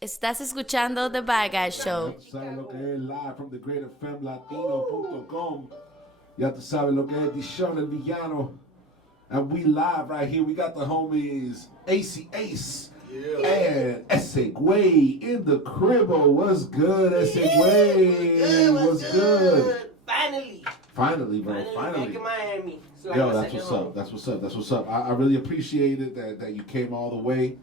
Estás escuchando The Bad Guy Show. Ya tú sabes lo que es live from the greatfmlatino.com. Ya tú sabes lo que es D'shon El Villano. And we live right here. We got the homies ACEY and ESSSSE GUEY in the cribbo. What's good, ESSSSE? What's good? Finally, bro. Finally. Back in Miami. Like Yo, that's what's up. That's what's up. That's what's up. I really appreciate it that you came all the way.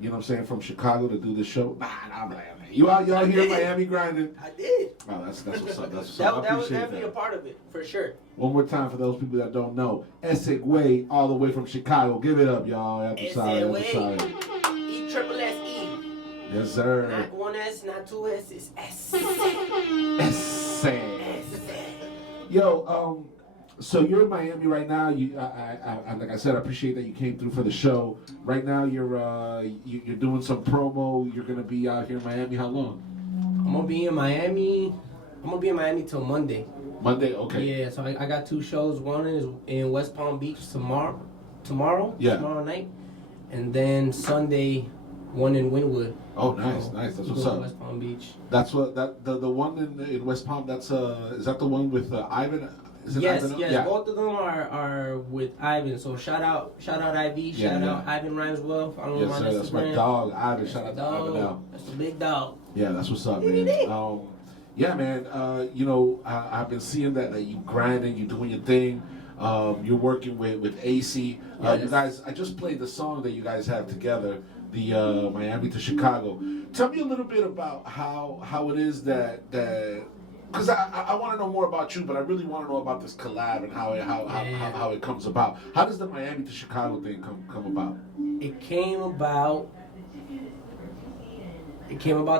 You know what I'm saying, from Chicago to do this show. Nah, I'm like, you out here in Miami grinding? I did. Oh, that's what's up. That's what's that, up. I that was appreciate definitely that. a part of it, for sure. One more time for those people that don't know. ESSSSE GUEY, all the way from Chicago. Give it up, y'all. ESSSSE. E-triple-S-E. Yes, sir. Not one S, not two S, it's S. ESSSSE. Yo, so you're in Miami right now. I like I said, I appreciate that you came through for the show. Right now, you're doing some promo. You're gonna be out here in Miami. How long? I'm gonna be in Miami till Monday. Monday, okay. Yeah, so I got two shows. One is in West Palm Beach tomorrow night, and then Sunday, one in Wynwood. Oh, nice. That's what's up. West Palm Beach. That's what the one in West Palm. That's is that the one with Ivan? Is it Yes, Ivan? yes. Yeah. Both of them are with Ivan. So shout out Ivy, shout out Ivan Rhymeswell. Follow him Yes, on sir. Instagram. That's my dog, Ivan. Shout out to Dog. Ivan now. That's the big dog. Yeah, that's what's up, man. Yeah, man. I've been seeing that you grinding, you doing your thing. You're working with ACEY. Yes. You guys, I just played the song that you guys have together, the Miami to Chicago. Tell me a little bit about how it is that because I want to know more about you, but I really want to know about this collab and how it comes about. How does the Miami to Chicago thing come about? It came about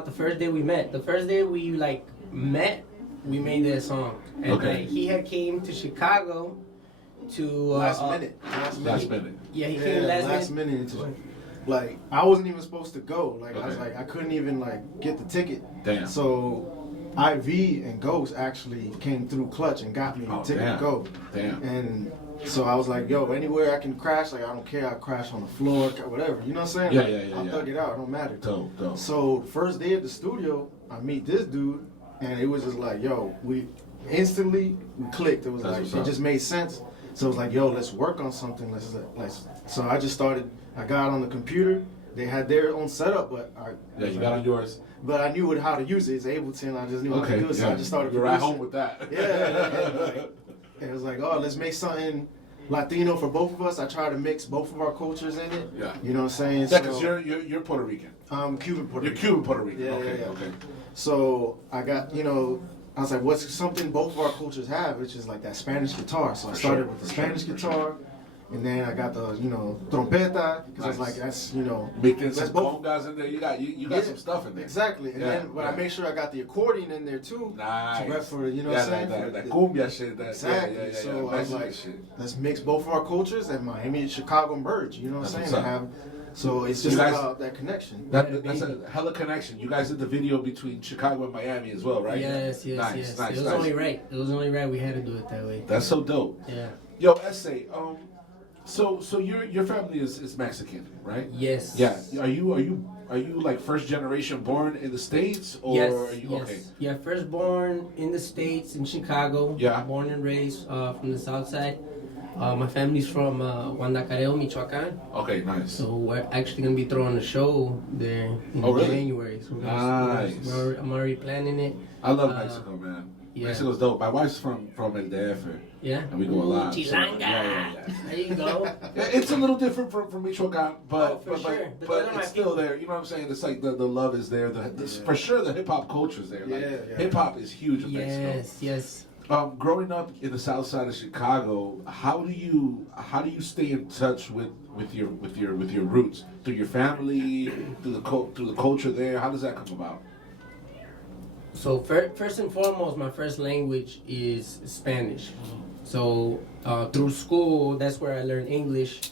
the first day we met. The first day we met, we made that song. And Okay. he had came to Chicago to Last minute. Yeah, he came last minute. Into, like, I wasn't even supposed to go. Like, I was Okay. like, I couldn't even get the ticket. Damn. So IV and Ghost actually came through Clutch and got me the ticket to go. Damn. And so I was like, yo, anywhere I can crash, like, I don't care. I'll crash on the floor, whatever. You know what I'm saying? Yeah. I'll thug it out. It don't matter. Dope. So first day at the studio, I meet this dude, and it was just like, yo, we instantly clicked. It was That's like, what's it up. just made sense. So it was like, yo, let's work on something. Let's. So I just started. I got on the computer. They had their own setup, but You got on yours. But I knew how to use it. It's Ableton. I just knew how to do it. So I just started. You're at producing. home with that. It was like, oh, let's make something Latino for both of us. I try to mix both of our cultures in it. Yeah. You know what I'm saying? Yeah, because you're Puerto Rican. Cuban Puerto You're Rican. Cuban Puerto Rican. Yeah, Okay. yeah. Okay. So I got, I was like, what's something both of our cultures have, which is like that Spanish guitar. So I started with the Spanish guitar, and then I got the, trompeta, because I was like, that's, Making that's some both. congas in there. You got some stuff in there. Exactly. And but I make sure I got the accordion in there too. Nice. To rep for, what I'm saying? That cumbia shit. Exactly. Yeah. So I was Mexican like, shit. let's mix both of our cultures, and Miami and Chicago merge. You know what I'm That's saying? what's So it's You just guys- about that connection. That's a hella connection. You guys did the video between Chicago and Miami as well, right? Yes. Nice. It was only right. It was only right we had to do it that way. That's so dope. Yeah. Yo, ESSSSE. So your family is Mexican, right? Yes. Yeah. Are you like first generation born in the States, or Yes, are you yes. okay? Yeah, first born in the States, in Chicago. Yeah. Born and raised from the south side. My family's from Guanacareo, Michoacan. Okay, nice. So we're actually going to be throwing a show there in Oh, really? January. So Nice. I'm already planning it. I love Mexico, man. Yeah. Mexico's dope. My wife's from El DF, Yeah. and we go a lot. so, Chilanga. yeah. There you go. Yeah, it's a little different from Michoacan, but for sure. But but they're my it's still people. there. You know what I'm saying? It's like the love is there. For sure, the hip hop culture's there. Like, Yeah. hip hop is huge in Mexico. Yes. Growing up in the south side of Chicago, how do you stay in touch with your roots? Through your family, through the culture there? How does that come about? So first and foremost, my first language is Spanish. So through school, that's where I learned English.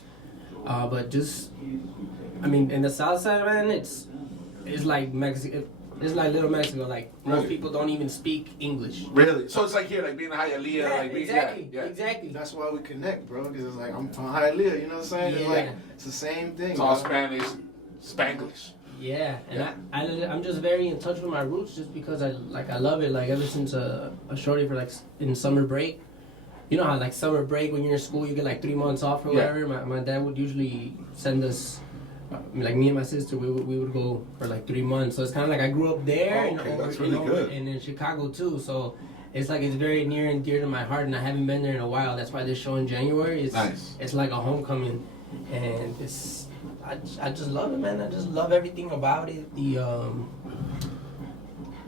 But in the south side, man, it's like Mexico. It's like little Mexico. Like most Right. people don't even speak English. Really? So it's like here, like being a Hialeah, like being Exactly. That's why we connect, bro. Because it's like I'm from Hialeah, you know what I'm saying? It's Yeah. like it's the same thing. It's all bro. Spanish, Spanglish. Yeah, and I'm just very in touch with my roots just because I love it. Like ever since a shorty for like in summer break, you know how like summer break when you're in school you get like 3 months off or whatever. My dad would usually send us, like me and my sister, we would go for like 3 months. So it's kind of like I grew up there that's really good. and in Chicago too. So it's like it's very near and dear to my heart, and I haven't been there in a while. That's why this show in January is it's like a homecoming, and it's. I just love it, man. I just love everything about it. The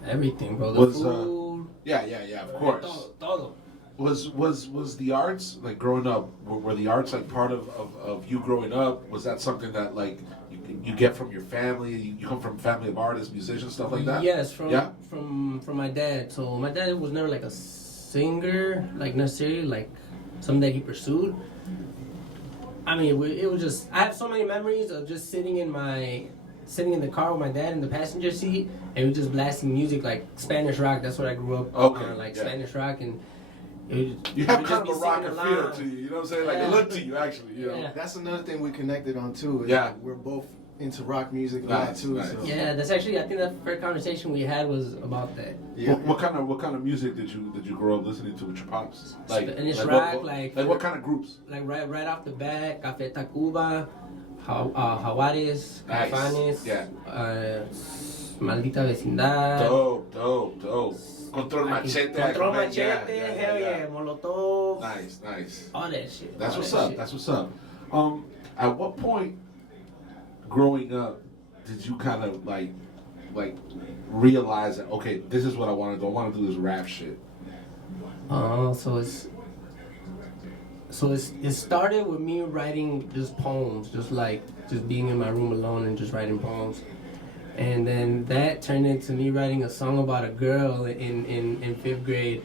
everything, bro. The food. Of course. Todo. Was the arts, like growing up, were the arts like part of you growing up? Was that something that like you get from your family? You come from a family of artists, musicians, stuff like that? Yes, from my dad. So my dad was never like a singer, like necessarily like something that he pursued. I mean, it was just, I have so many memories of just sitting in the car with my dad in the passenger seat, and we just blasting music like Spanish rock. That's what I grew up on, Spanish rock, and you have kind of a rock feel to you. You know what I'm saying? Like it looked to you, actually. You know? Yeah. That's another thing we connected on too. We're both into rock music a lot too. Nice. So. Yeah, that's actually, I think the first conversation we had was about that. Yeah. What kind of music did you grow up listening to with your pops? Like Spanish rock, like what kind of groups? Like right off the bat, Café Tacuba, Jaguares, Caifanes, Maldita Vecindad. Dope. Control Machete. Hell yeah, Molotov. Nice. All that shit. That's what's up. At what point growing up did you kind of like realize that, okay, this is what I want to do? I want to do this rap shit. It started with me writing just poems, just being in my room alone and just writing poems. And then that turned into me writing a song about a girl in 5th grade.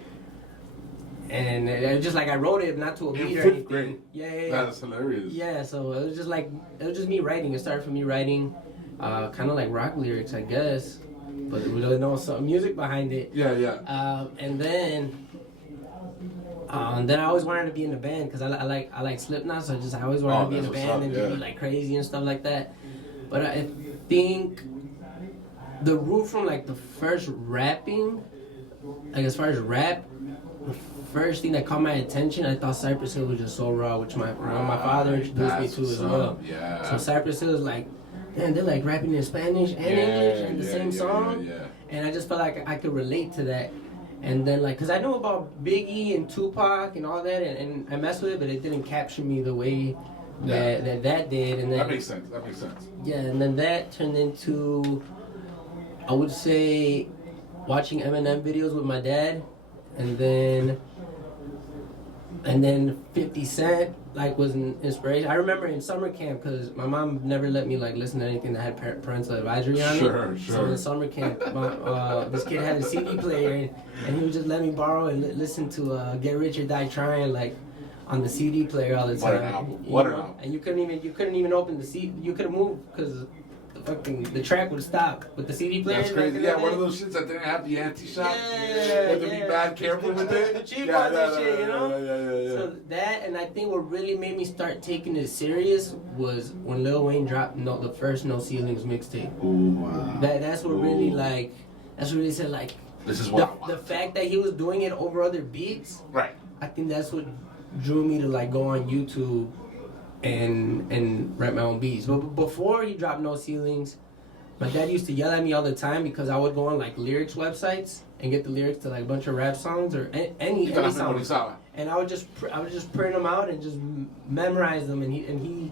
And it was just like I wrote it not to a beat or anything. Grade. Yeah. That's hilarious. Yeah, so it was just me writing. It started from me writing kind of like rock lyrics, I guess. But we really know some music behind it. Yeah. And then I always wanted to be in a band because I like Slipknot, so I always wanted to be in a band and be like crazy and stuff like that. But I think the route from like the first rapping, like as far as rap, the first thing that caught my attention, I thought Cypress Hill was just so raw, which my father introduced me to as well. Yeah. So Cypress Hill is like, man, they're like rapping in Spanish and English in the same song. Yeah. And I just felt like I could relate to that. And then like, cause I knew about Biggie and Tupac and all that, and I messed with it, but it didn't capture me the way that did. And then, that makes sense. Yeah, and then that turned into, I would say, watching Eminem videos with my dad, and then 50 Cent like was an inspiration. I remember in summer camp, because my mom never let me like listen to anything that had parental advisory on it. Sure. So in summer camp, this kid had a CD player, and he would just let me borrow and listen to Get Rich or Die Trying like on the CD player all the time. What an album! What an album! And you couldn't even open the CD. You couldn't move because the track would stop with the CD player. That's crazy. Yeah, one of those shits that didn't have the anti-shock. You have to be bad careful with it. The cheap ones and shit, you know? Yeah. So that, and I think what really made me start taking it serious was when Lil Wayne dropped the first No Ceilings mixtape. Ooh, wow. That's what really said like, this is what I want. The fact that he was doing it over other beats. Right. I think that's what drew me to like go on YouTube and write my own beats. But before he dropped No Ceilings, my dad used to yell at me all the time because I would go on like lyrics websites and get the lyrics to like a bunch of rap songs or any song. And I would just print them out and just memorize them. And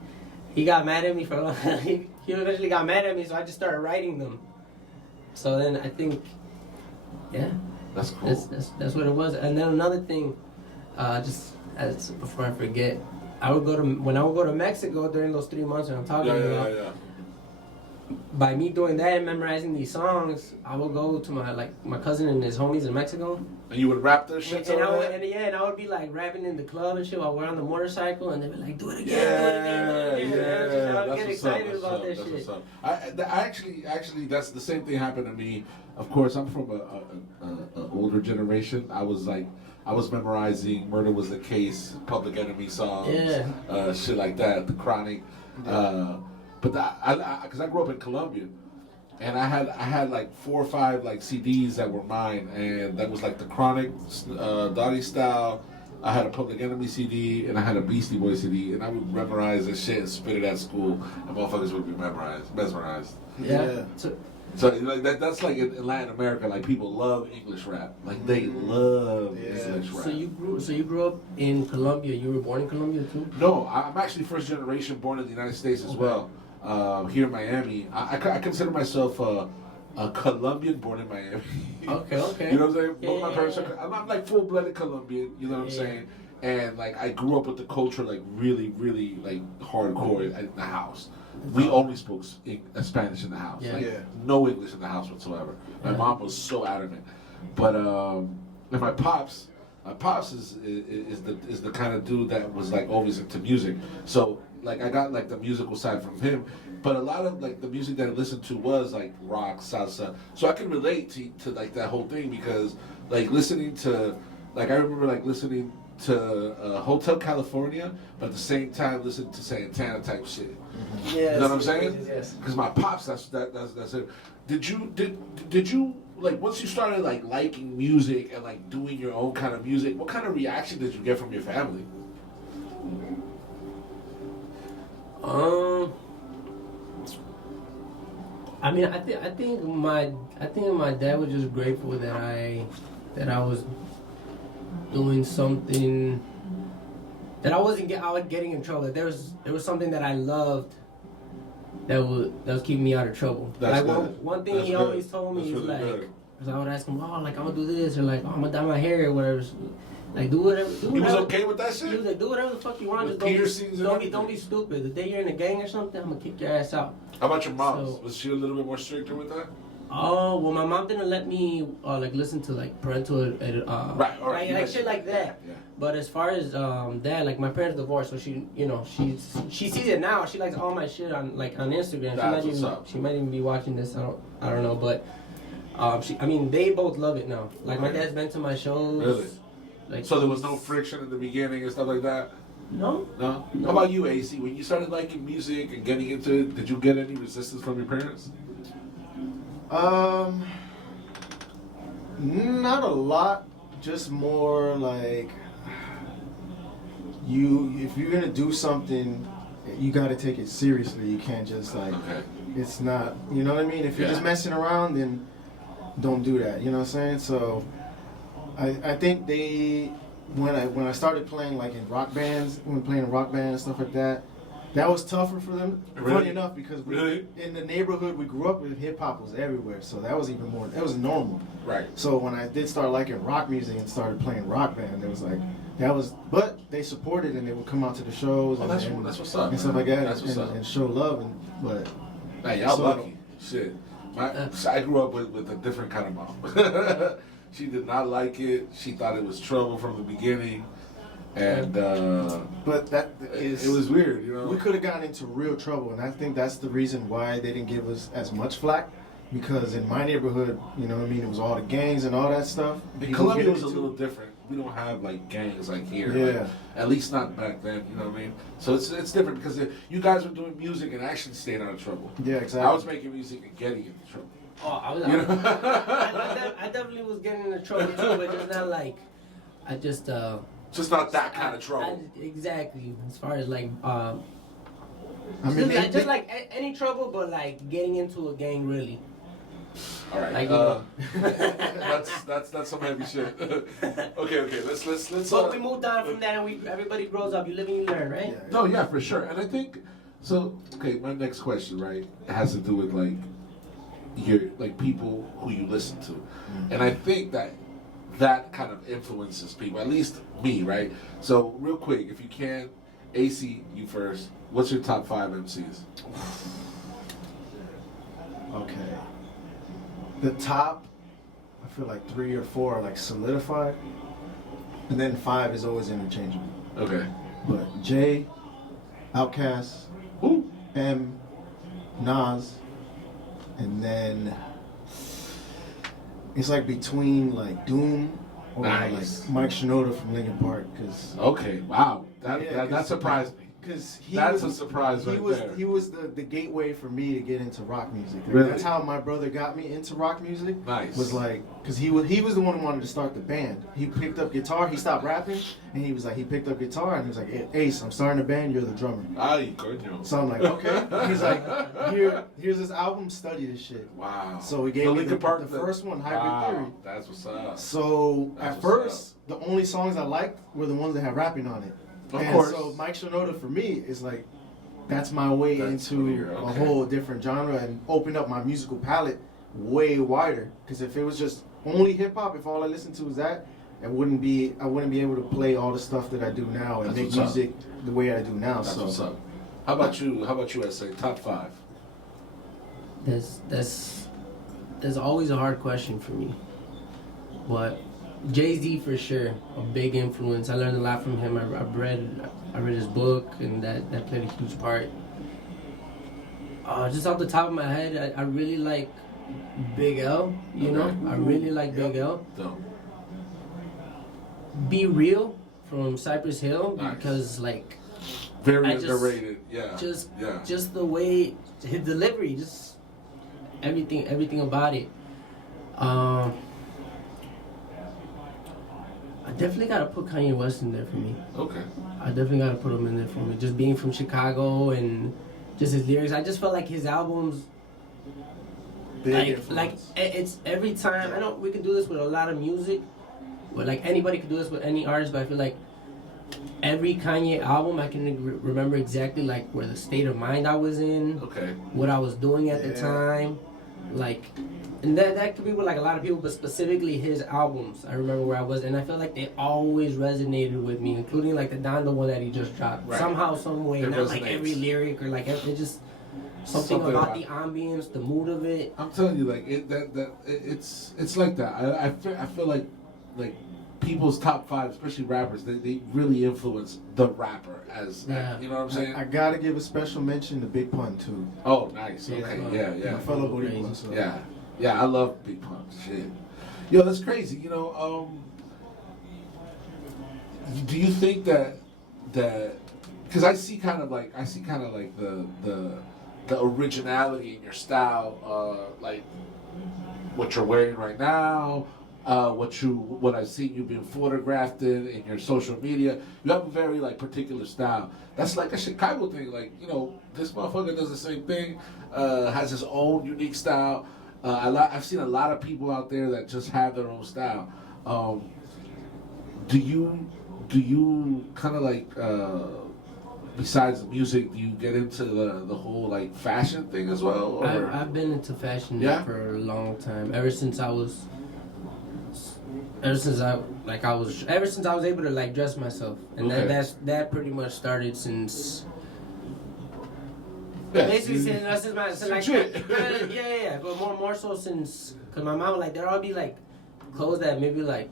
he got mad at me for a long time. He eventually got mad at me, so I just started writing them. So then I think, yeah, that's cool. That's what it was. And then another thing, just as before I forget, when I would go to Mexico during those 3 months that I'm talking about. Yeah. By me doing that and memorizing these songs, I would go to my cousin and his homies in Mexico. And you would rap those shit and I would be like rapping in the club and shit while we're on the motorcycle, and they'd be like, do it again, Yeah. I would get excited about that shit. I actually, that's the same thing happened to me. Of course, I'm from an older generation. I was memorizing Murder Was the Case, Public Enemy songs, shit like that, The Chronic. But because I grew up in Colombia, and I had like 4 or 5 like CDs that were mine, and that was like the Chronic, Dottie Style. I had a Public Enemy CD, and I had a Beastie Boy CD, and I would memorize this shit and spit it at school, and motherfuckers would be mesmerized. Yeah. So like that's like in Latin America, like people love English rap, like they love English rap. So you grew up in Colombia. You were born in Colombia too? No, I'm actually first generation, born in the United States as well. Here in Miami, I consider myself a Colombian born in Miami. Okay. You know what I'm saying? Both my Yeah. parents are. I'm like full blooded Colombian. You know what I'm saying? And like I grew up with the culture like really like hardcore in the house. We only spoke Spanish in the house. Yeah. Like, no English in the house whatsoever. My mom was so adamant. But and my pops is the kind of dude that was like always into music. So like I got like the musical side from him, but a lot of like the music that I listened to was like rock, salsa. So I can relate to like that whole thing because like listening to like I remember like listening to Hotel California, but at the same time listening to Santana type shit. Yes, You know what I'm saying? Yes. Because my pops, that's it. Did you like once you started like liking music and like doing your own kind of music? What kind of reaction did you get from your family? I mean, I think my dad was just grateful that I was doing something that I was getting in trouble. That there was something that I loved that was keeping me out of trouble. That's like good. one thing That's he good. always told me That's is really like, good. because I would ask him, oh, like I'm gonna do this, or like, oh, I'm gonna dye my hair, or whatever. Like do whatever. He was okay with that He was shit? like, do whatever the fuck you want. With Just piercings and don't be stupid. The day you're in a gang or something, I'm gonna kick your ass out. How about your mom? So- Was she a little bit more stricter with that? Oh well, my mom didn't let me like listen to like parental Right, all right, you like mentioned shit like that. Yeah. But as far as that, like my parents divorced, so she sees it now. She likes all my shit on Instagram. That's what's up. She might even be watching this. I don't know, but they both love it now. Like my dad's been to my shows. Really? Like So there was no friction in the beginning and stuff like that? No. No? How about you, AC? When you started liking music and getting into it, did you get any resistance from your parents? Not a lot. Just more like if you're gonna do something, you gotta take it seriously. You can't just like it's not. You know what I mean? If you're just messing around, then don't do that. You know what I'm saying? So I think when I started playing like in rock bands, playing in rock bands and stuff like that. That was tougher for them. Really? Funny enough, because in the neighborhood we grew up with, hip hop was everywhere, so that was even more. It was normal. Right. So when I did start liking rock music and started playing rock band, it was like But they supported and they would come out to the shows. Oh, that's what's up. And stuff like that, That's what's up. and show love. But Hey, y'all So- lucky. Shit. I grew up with a different kind of mom. She did not like it. She thought it was trouble from the beginning. And but that is it was weird, you know. we could have gotten into real trouble, and I think that's the reason why they didn't give us as much flack. Because in my neighborhood, you know what I mean, it was all the gangs and all that stuff. In Colombia was a little different. We don't have like gangs like here. Yeah. Like, at least not back then, you know what I mean? So it's different because you guys were doing music and actually staying out of trouble. Yeah, exactly. I was making music and getting into trouble. Oh, I definitely was getting into trouble too, but just not like I just. Just not that kind of trouble. Exactly. As far as like, I mean, just like any trouble, but like getting into a gang really. All right. Like, that's some heavy shit. okay. Let's. But we moved on from that, and everybody grows up. You live and you learn, right? Yeah. No, yeah, for sure. And I think so. Okay, my next question, right, has to do with like your people who you listen to, and I think that kind of influences people, at least me, right? So real quick, if you can, ACEY, you first. What's your top 5 MCs? Okay. The top, I feel like 3 or 4 are like solidified, and then 5 is always interchangeable. Okay. But J, Outkast, Who? M, Nas, and then it's like between like Doom or Nice. like Mike Shinoda from Linkin Park, because Okay. Wow. That Yeah, that 'cause surprised me. Because That's a surprise he right was there. he was the gateway for me to get into rock music. Like, Really? that's how my brother got me into rock music. Nice. Was like, because he was the one who wanted to start the band. He picked up guitar. He stopped rapping, and he picked up guitar, and he was like, hey, Ace, I'm starting a band. You're the drummer. Ay, coño. So I'm like, okay. He's like, here's this album. Study this shit. Wow. So he gave me Linkin Park, the first one, Hybrid wow, Theory. That's what's up. So That's at what's first, the only songs I liked were the ones that had rapping on it. Of And course. so Mike Shinoda for me is like, that's my way That's into clear, a okay. whole different genre and opened up my musical palette way wider. Because if it was just only hip hop, if all I listened to was that, I wouldn't be able to play all the stuff that I do now and That's make what's up. music the way I do now. That's so what's up. How about you? How about you? Essay top 5. There's always a hard question for me, but Jay-Z for sure, a big influence. I learned a lot from him. I read his book, and that played a huge part. Just off the top of my head, I really like Big L. You know, I really like Big L. Dope. Be Real from Cypress Hill, Nice. because like Very I just- underrated. Yeah. just yeah. the way his delivery, just everything about it. I definitely gotta put Kanye West in there for me. Okay. I definitely gotta put him in there for me. Just being from Chicago and just his lyrics, I just felt like his albums, big like influence. it's every time. I know we can do this with a lot of music, but like anybody can do this with any artist. But I feel like every Kanye album, I can remember exactly like where the state of mind I was in, Okay. what I was doing at the Yeah. time, like, and that could be with like a lot of people, but specifically his albums. I remember where I was, and I feel like they always resonated with me, including like the Donda one that he just dropped. Right. Somehow, some way, It not like resonates. every lyric or like it just something about the ambience, the mood of it. I'm telling you, like it's like that. I feel like people's top 5, especially rappers, they really influence the rapper as Yeah. you know what I'm saying. I gotta give a special mention to Big Pun too. Oh, nice. Yeah. Okay. Yeah. My fellow Crazy. Boricua. So. Yeah, I love Big Pun. Shit. Yo, that's crazy. You know, do you think that because I see kind of like the originality in your style, like what you're wearing right now, what I've seen you being photographed in your social media. You have a very like particular style. That's like a Chicago thing. Like, you know, this motherfucker does the same thing, has his own unique style. I've seen a lot of people out there that just have their own style. Do you kind of like, besides the music, do you get into the whole like fashion thing as well? Or? I've been into fashion Yeah? for a long time. Ever since I was able to like dress myself, and Okay. that pretty much started since. Yeah, Basically, you- since my since, like shit. yeah, but more so since, cause my mom, like, there'd all be like clothes that maybe like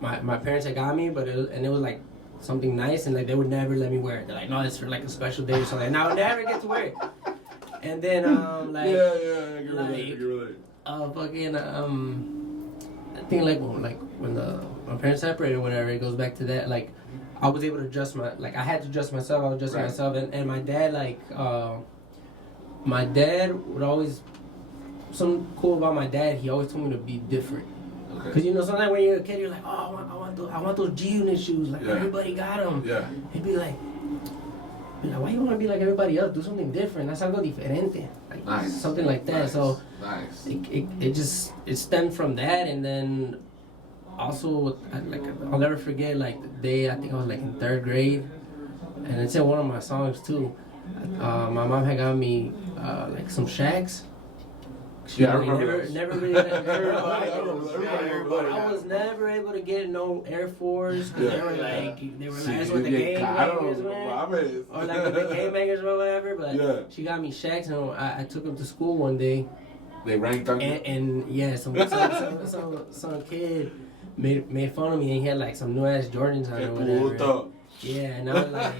my parents had got me, but it was like something nice, and like they would never let me wear it. They're like, no, it's for like a special day or something, and I would never get to wear it. And then like yeah, I can relate. I can relate. fucking I think like when my parents separated or whatever, it goes back to that. Like, I was able to dress I had to dress myself. I was dressing Right. myself, and my dad, like, my dad would always, something cool about my dad, he always told me to be different. Okay. Cause you know, sometimes when you're a kid, you're like, oh, I want those G-Unit shoes, like Yeah. everybody got them. Yeah. He'd be like, why you want to be like everybody else? Do something different. That's algo diferente. Like, Nice. something like that. Nice. So Nice. it stemmed from that, and then also I'll never forget like the day, I think I was like in 3rd grade, and it's in one of my songs too. My mom had got me like some Shacks. She Yeah, I really remember those. never really let Everybody I was never able to get no Air Force, 'cause Yeah. they were like See, that's what the you game get caught. I bangers, don't know. man. I mean, Or like the big game bangers or whatever, but Yeah. she got me Shacks, and I took him to school one day, they ranked on you. and yeah, some kid made fun of me, and he had like some new ass Jordans on Que or whatever. puto. Yeah, and I was like,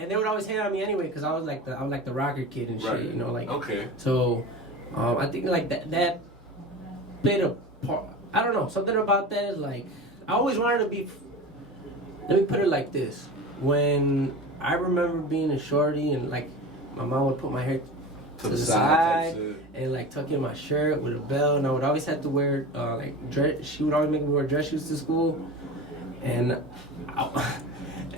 and they would always hate on me anyway, because I was like the rocker kid and shit, Right. you know, like. Okay. So, I think like that played a part. I don't know, something about that is like, I always wanted to be. Let me put it like this: when I remember being a shorty and like my mom would put my hair To the side. side and like tuck in my shirt with a belt, and I would always have to wear like dress. She would always make me wear dress shoes to school, and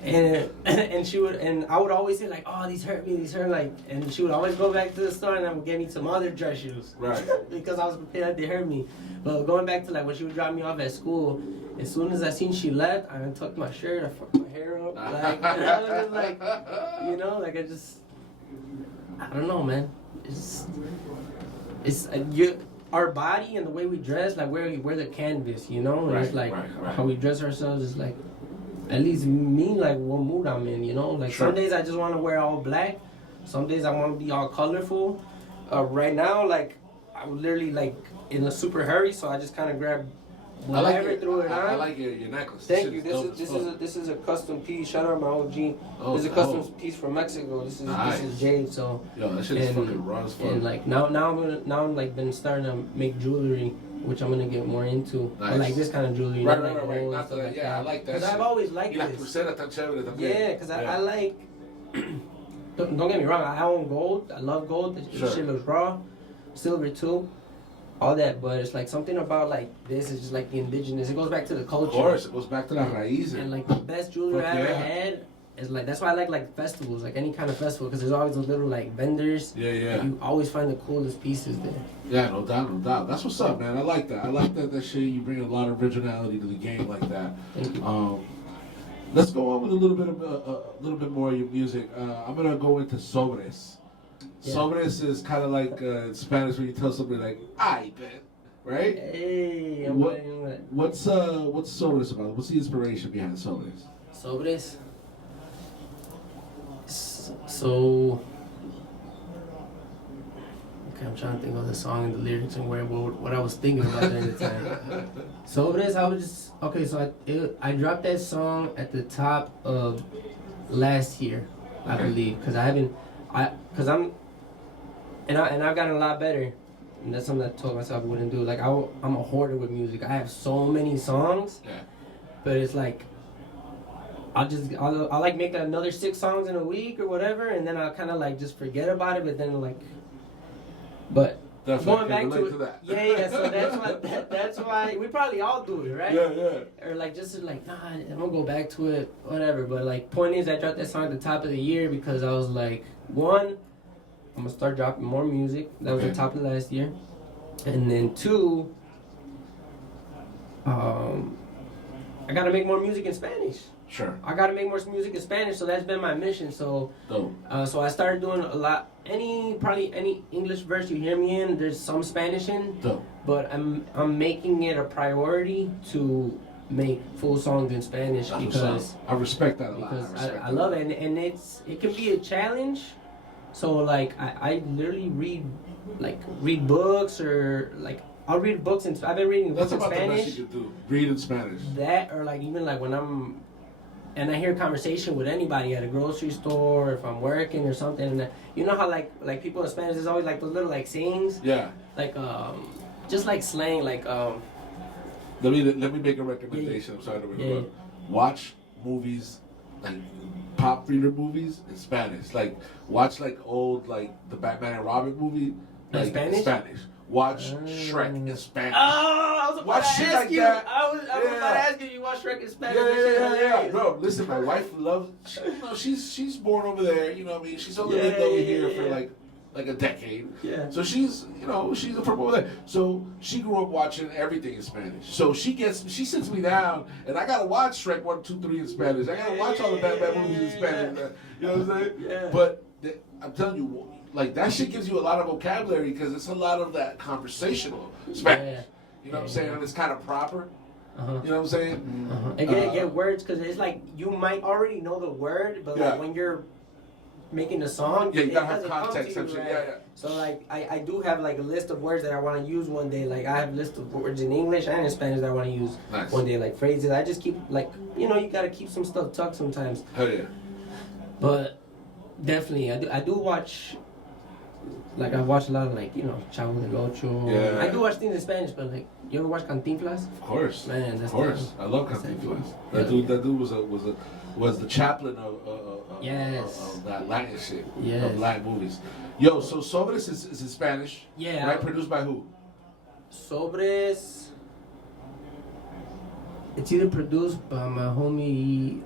and she would, and I would always say like, oh, these hurt me, like, and she would always go back to the store and would get me some other dress shoes, Right. because I was prepared that they hurt me. But going back to like when she would drop me off at school, as soon as I seen she left, I untucked my shirt, I fucked my hair up, like, and I was just like, you know, like I don't know, man. It's our body and the way we dress, like we're the canvas, you know. And it's like how we dress ourselves is like, at least me, like what mood I'm in, you know. Like some days I just want to wear all black, some days I want to be all colorful. Right now, like I'm literally like in a super hurry, so I just kind of grabbed whatever, threw it on. I like your necklace. Thank you. This is a custom piece. Shout out my OG. Oh, this is a custom piece from Mexico. This is jade. So yo, that shit is fucking raw as fuck. And like now I'm like been starting to make jewelry, which I'm gonna get more into. Nice. But like this kind of jewelry. Right. Not Not yeah, I like that. Because I've always liked this. this. Yeah, because I like. Don't get me wrong. I own gold. I love gold. This shit looks raw. Silver too. All that, but it's like something about like this is just like the indigenous. It goes back to the culture. Of course, it goes back to the raíces. And like the best jewelry I ever had is like, that's why I like festivals, like any kind of festival, because there's always those little like vendors. Yeah. You always find the coolest pieces there. Yeah, no doubt. That's what's up, man. I like that. I like that shit. You bring a lot of originality to the game like that. Thank you. Let's go on with a little bit more of your music. I'm gonna go into sobres. Yeah. Sobres is kind of like in Spanish when you tell somebody like, "I bet," right? Hey, What's sobres about? What's the inspiration behind sobres? Sobres. So, okay, I'm trying to think of the song and the lyrics and what I was thinking about during the time. Sobres, I was just okay. So I dropped that song at the top of last year, I believe, because I've gotten a lot better, and that's something I told myself I wouldn't do. Like I'm a hoarder with music. I have so many songs, but it's like I'll like make another 6 songs in a week or whatever, and then I'll kind of like just forget about it. But then but Definitely going back to that. yeah. So that's why we probably all do it, right? Yeah. Or like just like nah, I'm gonna go back to it, whatever. But like point is, I dropped that song at the top of the year because I was like, one, I'm gonna start dropping more music. That was the top of last year, and then 2, I gotta make more music in Spanish. Sure. I gotta make more music in Spanish, so that's been my mission. So, so I started doing a lot. Probably any English verse you hear me in, there's some Spanish in. But I'm making it a priority to make full songs in Spanish because I respect that a lot. Because I love it, and it can be a challenge. So like I literally read books, or like I'll read books and I've been reading books in Spanish. That's about the best you can do. Read in Spanish. That, or like even like when I hear a conversation with anybody at a grocery store, or if I'm working or something, and you know how like people in Spanish, there's always like those little like sayings. Yeah. Like just like slang, like Let me make a recommendation. I'm sorry to interrupt. Watch movies, like pop reader movies in Spanish. Like watch like old like the Batman and Robin movie. Like, in Spanish? Watch Shrek in Spanish. Oh, I was about to ask you. That. I was about to ask you watch Shrek in Spanish. Yeah. Bro, listen, my wife loves. She's born over there. You know what I mean? She's only lived over here for like a decade. Yeah. So she's from over there. So she grew up watching everything in Spanish. So she sits me down, and I gotta watch Shrek 1, 2, 3 in Spanish. I gotta watch all the Batman movies in Spanish. You know what I'm saying? Yeah. But I'm telling you. Like, that shit gives you a lot of vocabulary because it's a lot of that conversational Spanish. You know what I'm saying? And it's kind of proper. You know what I'm saying? And get words, because it's like you might already know the word, but like when you're making a song, you gotta have context. So like I do have like a list of words that I want to use one day. Like I have a list of words in English and in Spanish that I want to use one day, like phrases. I just keep like, you gotta keep some stuff tucked sometimes. Hell yeah. But definitely, I do watch. Like I watch a lot of like Chavo del Ocho. Yeah. I do watch things in Spanish, but like you ever watch Cantinflas? Of course. Man, of course. I love Cantinflas. That dude was the chaplain of Yes. of that Latin shit. Yes. Of Latin movies. Yo, so Sobres is in Spanish. Yeah. Right? Produced by who? Sobres. It's either produced by my homie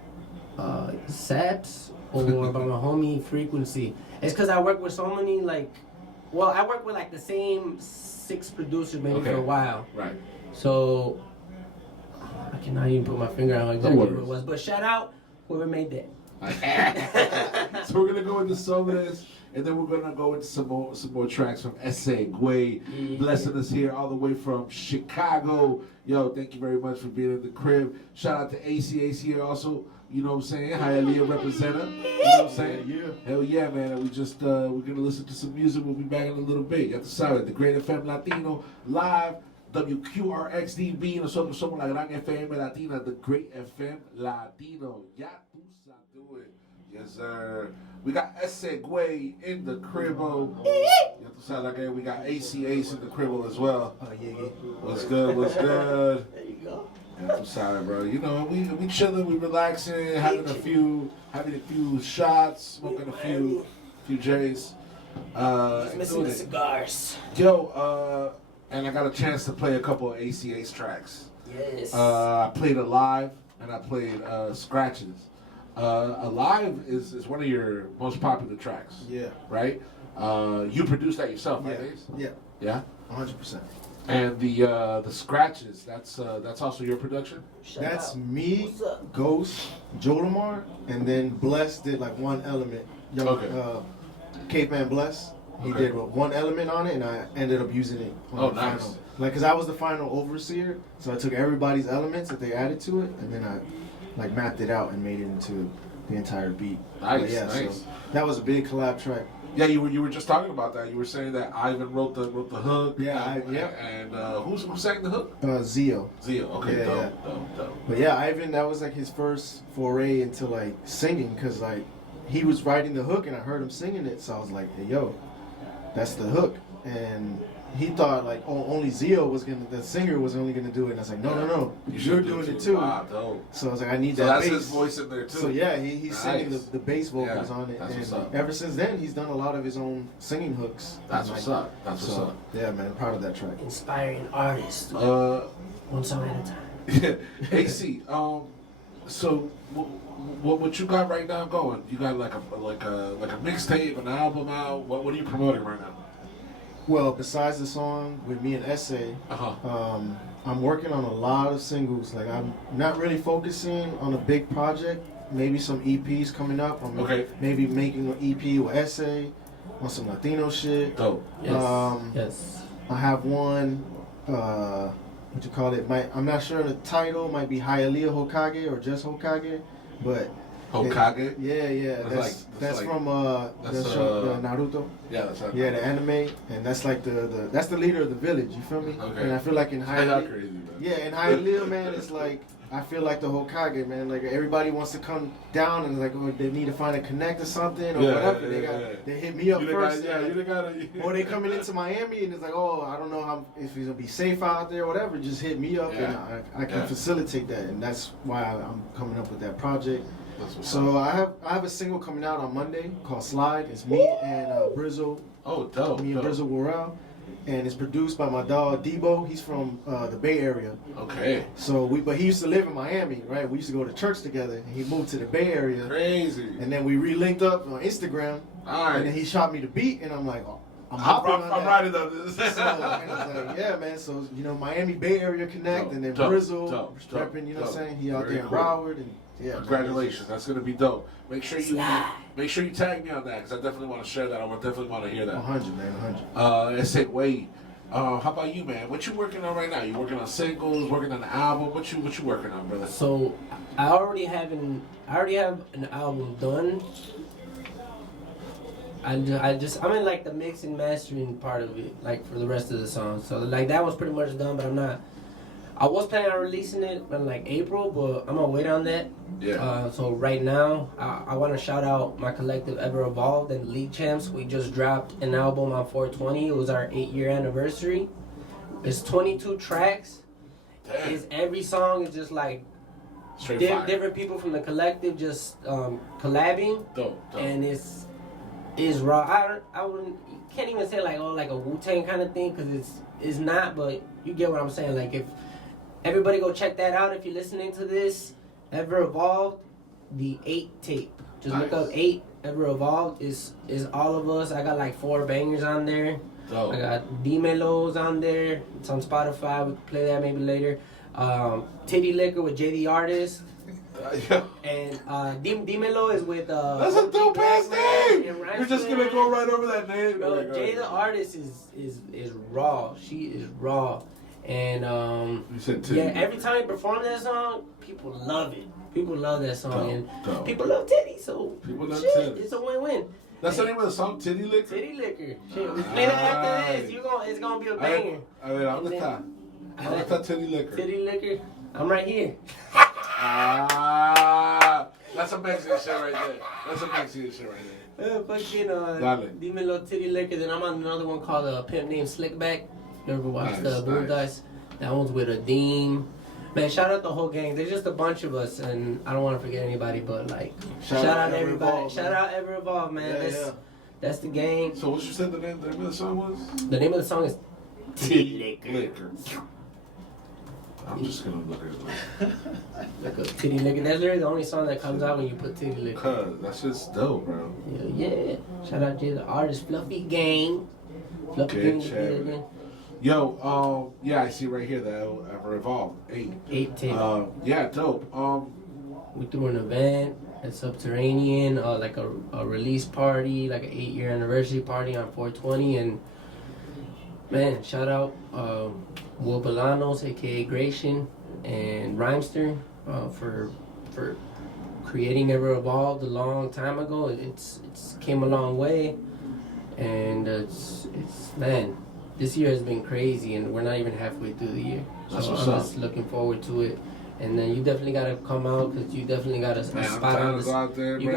Saps or by my homie Frequency. It's because I work with so many I work with like the same 6 producers maybe for a while. Right. So I cannot even put my finger on exactly what it was. But shout out whoever made that. So we're gonna go into Sobres, and then we're gonna go into some more tracks from ESSSSE, GUEY, blessing us here all the way from Chicago. Yo, thank you very much for being in the crib. Shout out to ACEY here also. You know what I'm saying? Hialeah representative. You know what I'm saying? Yeah. Hell yeah, man. And we just we're gonna listen to some music. We'll be back in a little bit. You have to sabe, the Great FM Latino live. WQRXDB, nosotros somos la gran FM Latina, the Great FM Latino. Ya tú sabes, do it. Yes, sir. We got ESSSSE GUEY in the cribbo. Ya tú sabes, like, we got ACEY in the cribbo as well. Oh, yeah. What's good? What's good? There you go. Ya tú sabes, bro. You know, we chilling, we relaxing, having a few shots, smoking a few J's. Just missing the cigars. Yo, and I got a chance to play a couple of ACEY's tracks. Yes. I played Alive and I played Scratches. Alive is one of your most popular tracks. Yeah. Right? You produced that yourself, right, Ace? Yeah. Yeah? 100%. And the Scratches, that's also your production? That's me, Ghost, Joe Lamar, and then Bless did like one element. Caveman Bless. He did one element on it, and I ended up using it on the final. Like, cause I was the final overseer, so I took everybody's elements that they added to it, and then I like mapped it out and made it into the entire beat. Nice, So that was a big collab track. Yeah, you were just talking about that. You were saying that Ivan wrote the hook. Yeah, And who sang the hook? Zio. Okay, Yeah, dope. But yeah, Ivan, that was like his first foray into like singing, cause like he was writing the hook and I heard him singing it, so I was like, hey yo, that's the hook. And he thought like, oh, only Zio the singer was only gonna do it. And I was like, no, you're doing it too. Wow, dope. So I was like, I need So that that's bass. his voice in there too. So yeah, he's singing the bass vocals on it. That's what's And up. ever since then, he's done a lot of his own singing hooks. That's what's up. That's what's up. Yeah, man, I'm proud of that track. Inspiring artist. One song at a time. AC, so what you got right now going? You got like a mixtape, an album out. What are you promoting right now? Well, besides the song with me and ESSSSE, I'm working on a lot of singles. Like, I'm not really focusing on a big project. Maybe some EPs coming up. I'm maybe making an EP with ESSSSE on some Latino shit. Dope. Yes. I have one. What you call it? I'm not sure the title. Might be Hialeah Hokage or just Hokage, but. Hokage? Yeah. That's from the show, Naruto. Yeah, that's right. Yeah, the anime, and that's like that's the leader of the village. You feel me? Okay. And I feel like in Hialeah, crazy, man. yeah, in Hialeah, man, it's like I feel like the Hokage, man. Like everybody wants to come down and like, oh, they need to find a connect or something or whatever. They hit me up first. Or they coming into Miami and it's like, oh, I don't know if it's gonna be safe out there or whatever. Just hit me up and I can facilitate that, and that's why I'm coming up with that project. So I have a single coming out on Monday called Slide. It's me and Brizzle. Oh, dope. Me and Brizzle Worrell. And it's produced by my dog Debo. He's from the Bay Area. Okay. So but he used to live in Miami, right? We used to go to church together. And he moved to the Bay Area. Crazy. And then we re-linked up on Instagram. All right. And then he shot me the beat, and I'm like, oh, I'm riding on this. So, and I was like, yeah, man. So Miami Bay Area connect, and then Brizzle repping. You know what I'm saying? He out there in Broward, and yeah. Congratulations, that's gonna be dope. Make sure you tag me on that because I definitely want to share that. I definitely want to hear that. 100, man, 100. ESSSSE GUEY. How about you, man? What you working on right now? You working on singles? Working on an album? What you working on, brother? So I already have an album done. I'm in like the mix and mastering part of it, like for the rest of the songs. So like that was pretty much done, but I'm not. I was planning on releasing it in like April, but I'm gonna wait on that. Yeah. So right now, I want to shout out my collective Ever Evolved and League Champs. We just dropped an album on 420. It was our 8-year anniversary. It's 22 tracks. Damn. Every song is just like Straight fire. different people from the collective just collabing, Dope. and it's raw. I wouldn't, can't even say like a Wu-Tang kind of thing, because it's not, but you get what I'm saying. Like, if everybody go check that out if you're listening to this. Ever Evolved, the 8 tape. Just look up 8. Ever Evolved is all of us. I got like 4 bangers on there. Dope. I got D-Melo's on there. It's on Spotify. We can play that maybe later. Titty Liquor with JD Artist. And D-Melo is with that's a dope ass name. You're just gonna go right over that name. Bro, Jay the Artist is raw. She is raw. And you said Titty. yeah, every time we perform that song, people love it. People love that song, Dope. and people love Titty, so People love shit, Titty. It's a win-win. That's the name of the song, Titty Liquor? Titty Liquor. Shit, we play that after this. It's gonna be a banger. A ver, ¿dónde está? ¿Dónde está Titty Liquor? Titty Liquor. I'm right here. That's some Mexican shit right there. That's some Mexican shit right there. Fucking Dale. D-Melo Titty Liquor. Then I'm on another one called Pimp Named Slickback. You ever watched the Blue Dice? That one's with a Dean. Man, shout out the whole gang. There's just a bunch of us, and I don't want to forget anybody, but like, shout out everybody. Evolved, shout out Ever Evolved, man. That's the gang. So what you said the name of the song was? The name of the song is Titty Liquor. I'm just gonna look at it. Like a Titty Liquor. That's literally the only song that comes out when you put Titty Liquor. Cause that's just dope, bro. Yeah. Shout out to the artist, Fluffy Gang. Fluffy Good Gang. chat. Again. Yo, yeah, I see right here that Ever Evolved 8. 8 tape. Yeah, dope. We threw an event at Subterranean, like a release party, like an 8-year anniversary party on 420, and man, shout out Will Bolanos, aka Gratian, and Rhymester for creating Ever Evolved a long time ago. It's came a long way, and it's man. This year has been crazy, and we're not even halfway through the year. So I'm just looking forward to it. And then you definitely gotta come out, because you definitely got a spot on the you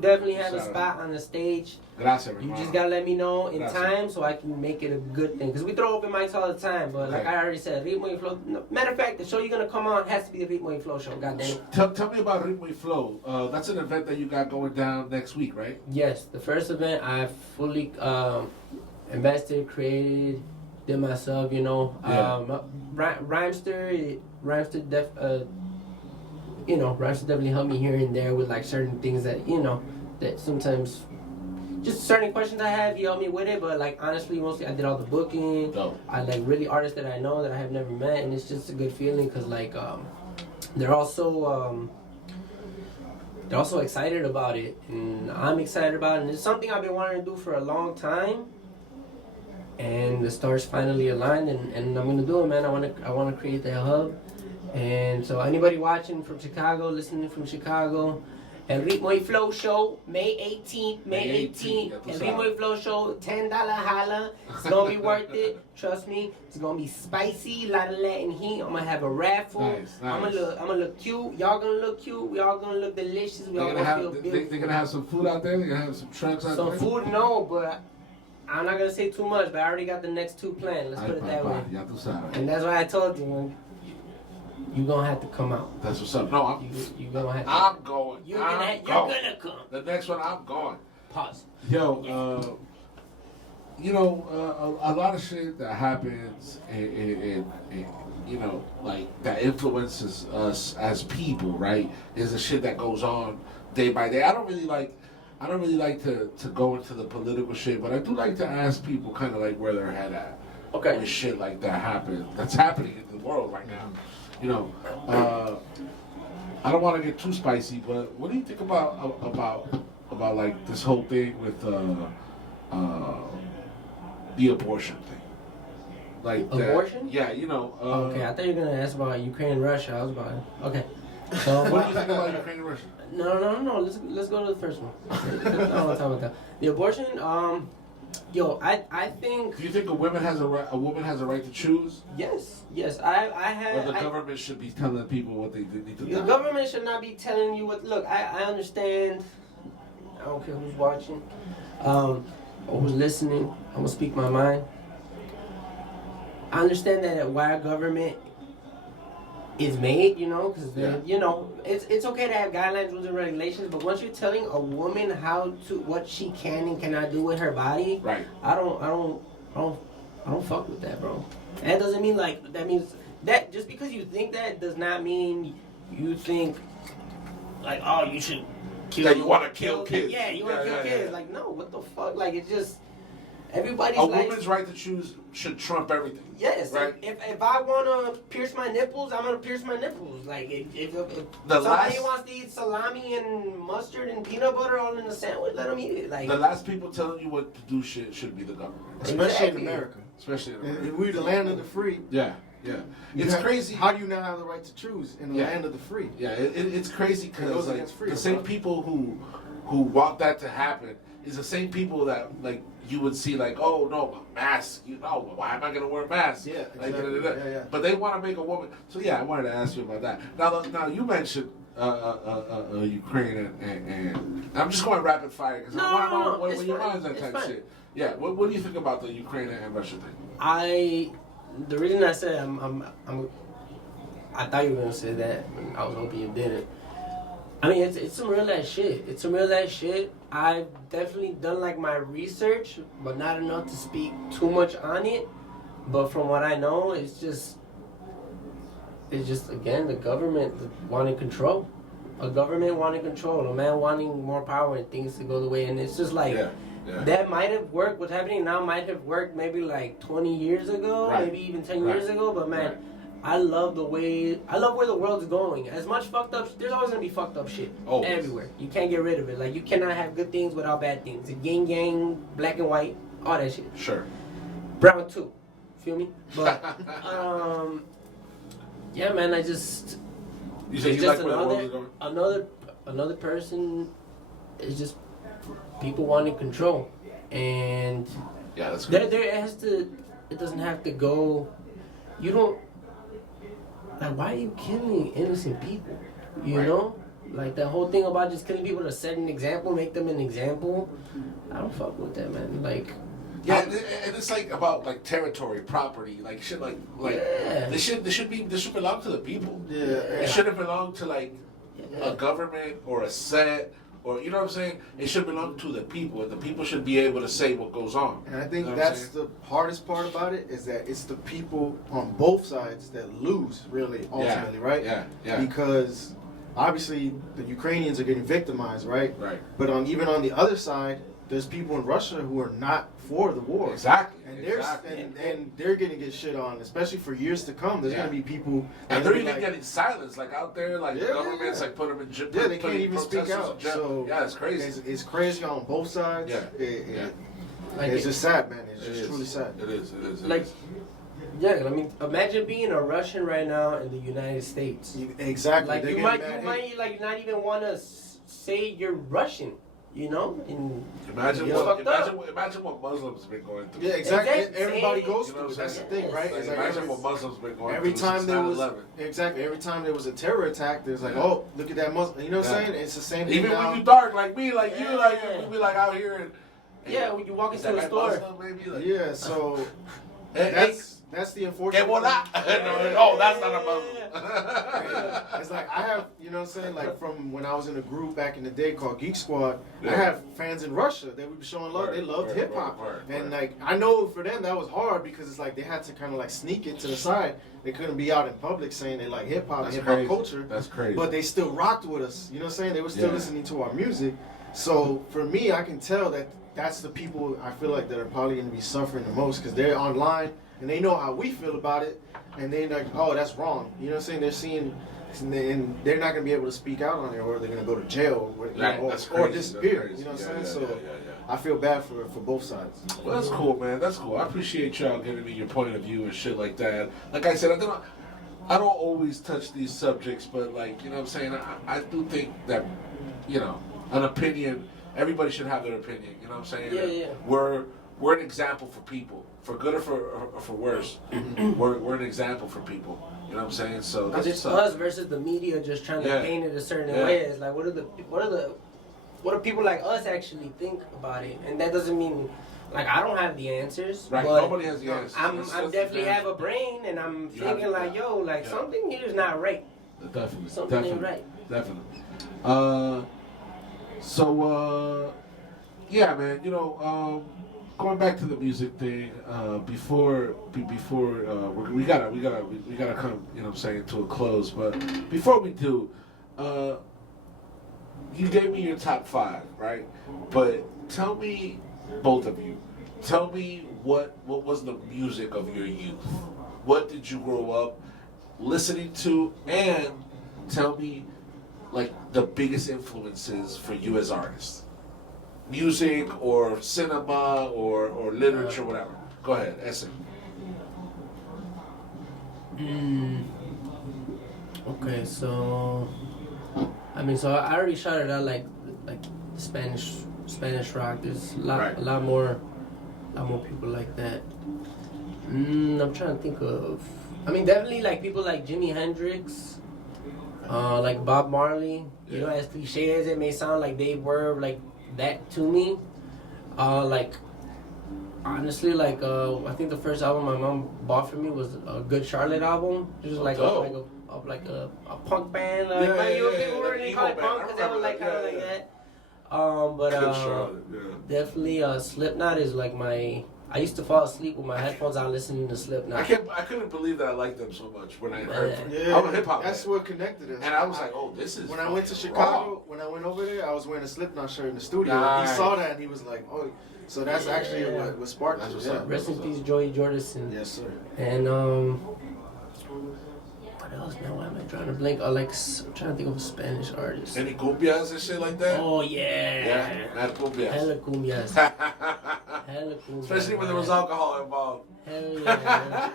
definitely have a spot on the stage. Gracias, You just gotta let me know in time so I can make it a good thing. Because we throw open mics all the time, but like I already said, Ritmo y Flow. No, matter of fact, the show you're gonna come on has to be the Ritmo y Flow show. Goddamn. Tell me about Ritmo y Flow. That's an event that you got going down next week, right? Yes, the first event I fully invested, created, did myself. You know, Rhymester definitely helped me here and there with like certain things that that sometimes just certain questions I have. He helped me with it, but like honestly, mostly I did all the booking. Dope. I like really artists that I know that I have never met, and it's just a good feeling because like they're also excited about it, and I'm excited about it, and it's something I've been wanting to do for a long time. And the stars finally aligned, and I'm gonna do it, man. I wanna create the hub, and so anybody watching from Chicago, listening from Chicago, El Ritmo y Flow Show, May 18th, El Ritmo y Flow Show, $10 holla. It's gonna be worth it. Trust me, it's gonna be spicy, a lot of Latin heat. I'm gonna have a raffle. Nice. I'm gonna look cute. Y'all gonna look cute. We all gonna look delicious. We all gonna feel beautiful. They're gonna have some food out there. They're gonna have some trucks out there. Some food, no, but I'm not gonna say too much, but I already got the next 2 planned. Let's put it that way. Ya tú sabes. And that's why I told you, man, you gonna have to come out. That's what's up. No, You gonna have to. I'm going. You're gonna come. The next one, I'm going. Pause. Yo, a lot of shit that happens, and like that influences us as people, right? Is the shit that goes on day by day. I don't really like to go into the political shit, but I do like to ask people kind of like where their head at. Okay. When shit like that that's happening in the world right now. I don't want to get too spicy, but what do you think about like this whole thing with the abortion thing? Like abortion? Yeah, okay, I thought you were gonna ask about Ukraine and Russia. I was about okay. So what do you think about Ukraine and Russia? No. Let's go to the first one. I don't want to talk about that. The abortion. I think. Do you think a woman has a right to choose? Yes. I have. Or the government should be telling people what they need to do. The government should not be telling you what. Look, I understand. I don't care who's watching, or who's listening. I'm gonna speak my mind. I understand that while government is made, you know, because Yeah. you know it's okay to have guidelines, rules, and regulations, but once you're telling a woman what she can and cannot do with her body, Right. I don't fuck with that, bro. That doesn't mean that means that just because you think that does not mean you think like, oh, you should kill. That you want to kill kids. Yeah, you want to kill kids. Like, no, what the fuck? Like, it's just everybody's A life. woman's right to choose should trump everything. Yes, right. If I want to pierce my nipples, I'm gonna pierce my nipples. Like if The somebody last- wants to eat salami and mustard and peanut butter all in a sandwich, let them eat it. Like The last people telling you what to do should be the government. Especially Exactly. in America. Especially in And America. we're the land of the free. Yeah, yeah. You It's have- crazy. How do you not have the right to choose in the Yeah. land of the free? Yeah, it's crazy It because goes like against freedom, the same bro. people who want that to happen is the same people that like you would see like, oh no, mask. You know, why am I gonna wear a mask? Yeah, Like, exactly. Yeah. But they want to make a woman. So yeah, I wanted to ask you about that. Now you mentioned Ukraine and I'm just going rapid fire because I want to know what it's your fine. mind's on It's type fine. shit. Yeah, what do you think about the Ukraine and Russia thing? The reason I said I thought you were gonna say that. I was hoping you didn't. I mean, it's some real ass shit. It's some real ass shit. I've definitely done like my research, but not enough to speak too much on it. But from what I know, it's just again the government wanting control. A government wanting control. A man wanting more power and things to go the way. And it's just like. Yeah. That might have worked. What's happening now might have worked maybe like 20 years ago, Right. maybe even 10 Right. years ago. But man, Right. I love where the world's going. As much fucked up, there's always gonna be fucked up shit Always. everywhere. You can't get rid of it. Like you cannot have good things without bad things. The yin yang, black and white, all that shit. Sure. Brown too. Feel me? But yeah, man. I just You said it's you like just where the world is going? another person. It's just people wanting control, and Yeah, that's good. it doesn't have to go. You don't like. Why are you killing innocent people? You Right. know, like that whole thing about just killing people to set an example, make them an example. I don't fuck with that, man. Like. Yeah, and it's like about like territory, property, like shit, like Yeah. this should belong to the people. Yeah. It shouldn't belong to like Yeah. a government or a set or you know what I'm saying. It should belong to the people, and the people should be able to say what goes on. And I think You know what I'm that's the hardest part about it is that it's the people on both sides that lose, really, ultimately, right? Yeah, yeah, Because obviously the Ukrainians are getting victimized, right? right. But even on the other side, there's people in Russia who are not for the war. Exactly. And exactly. and they're gonna get shit on, especially for years to come. There's Yeah. gonna be people And that'll they're be even like, getting silenced, like out there, like Yeah, the government's yeah. like put them in jail. yeah, they can't even speak out. So yeah, it's crazy. It's crazy on both sides. Yeah. Yeah. Like It's just sad, man. It's It just is. truly sad. It is. It is. It Like, is. yeah, I mean, imagine being a Russian right now in the United States. Exactly. Like They're you getting might mad. like not even want to say you're Russian, you know? And Imagine you what fucked up. imagine what Muslims been going through. Yeah, exactly. Exactly. Everybody goes You know through what it. I'm That's the saying? thing, right? Like, It's like imagine what Muslims been going every through time since there was 9/11. exactly every time there was a terror attack, there's like, Yeah. oh, look at that Muslim. You know what I'm Yeah. saying? It's the same thing Even now. when you dark like me, like you, like Yeah. we be like out here and yeah, when you walk is into that a guy store. Muslim, maybe? Like, Yeah, so hey, that's the que unfortunate. vola? No, that's not a Muslim. It's like I have, you know what I'm saying, like from when I was in a group back in the day called Geek Squad, Yeah. I have fans in Russia that would be showing love. Word, They loved word, hip hop. word, And word. like I know for them that was hard because it's like they had to kind of like sneak it to the side. They couldn't be out in public saying they like hip hop, That's hip hop crazy. culture. That's crazy. But they still rocked with us. You know what I'm saying? They were still Yeah. listening to our music. So for me, I can tell that that's the people I feel like that are probably going to be suffering the most because they're online and they know how we feel about it, and they're like, oh, that's wrong. You know what I'm saying? They're seeing, and they're not going to be able to speak out on it, or they're going to go to jail, or, Right, or, that's or crazy, disappear. that's crazy. You know what I'm Yeah, saying? yeah, So yeah. I feel bad for both sides. Well, that's cool, man. That's cool. I appreciate y'all giving me your point of view and shit like that. Like I said, I don't always touch these subjects, but like, you know what I'm saying? I do think that, you know, an opinion, everybody should have their opinion. You know what I'm saying? Yeah, yeah. We're an example for people, for good or for worse. we're an example for people. You know what I'm saying? So Because that's it's what's up. us versus the media just trying to Yeah. paint it a certain Yeah. way. It's like, what do people like us actually think about it? And that doesn't mean like I don't have the answers. Right, but nobody has the answers. I'm That's definitely the have a brain, and I'm You have thinking it, like, yeah. yo, like Yeah. something here is not right. Definitely. Something ain't definitely. right. Definitely. Yeah, man. You know, going back to the music thing. Before we gotta come. You know, what I'm saying, to a close. But before we do, you gave me your top 5, right? But tell me, both of you, tell me what was the music of your youth? What did you grow up listening to? And tell me, like, the biggest influences for you as artists. Music or cinema or literature, whatever. Go ahead, Essay. Okay, so I mean, so I already shouted out like Spanish rock. There's Right. a lot more people like that. I'm trying to think of. I mean, definitely like people like Jimi Hendrix, like Bob Marley. You know, as cliche as it may sound, like they were like that to me. Like honestly, like I think the first album my mom bought for me was a Good Charlotte album. It was like a punk band. Like people were really call it punk because they were like kind of like that. Good Charlotte, yeah. Definitely Slipknot is like my. I used to fall asleep with my headphones on listening to Slipknot. I couldn't believe that I liked them so much when I heard them. Yeah, I'm a hip hop. that's what connected us. And I was like, oh, this is. When I went to fucking Chicago, raw. when I went over there, I was wearing a Slipknot shirt in the studio. Nice. He saw that and he was like, "Oh, so that's actually what sparked That's it." what's Yeah. up. Rest in peace, Joey Jordison. Yes, sir. And what else, man? Why am I trying to blink? I'm trying to think of a Spanish artist. Any cumbias and shit like that? Oh yeah. Yeah, mad cumbias. Hella cumbias. Hella cumbias. Especially when there was man. alcohol involved. Hell yeah.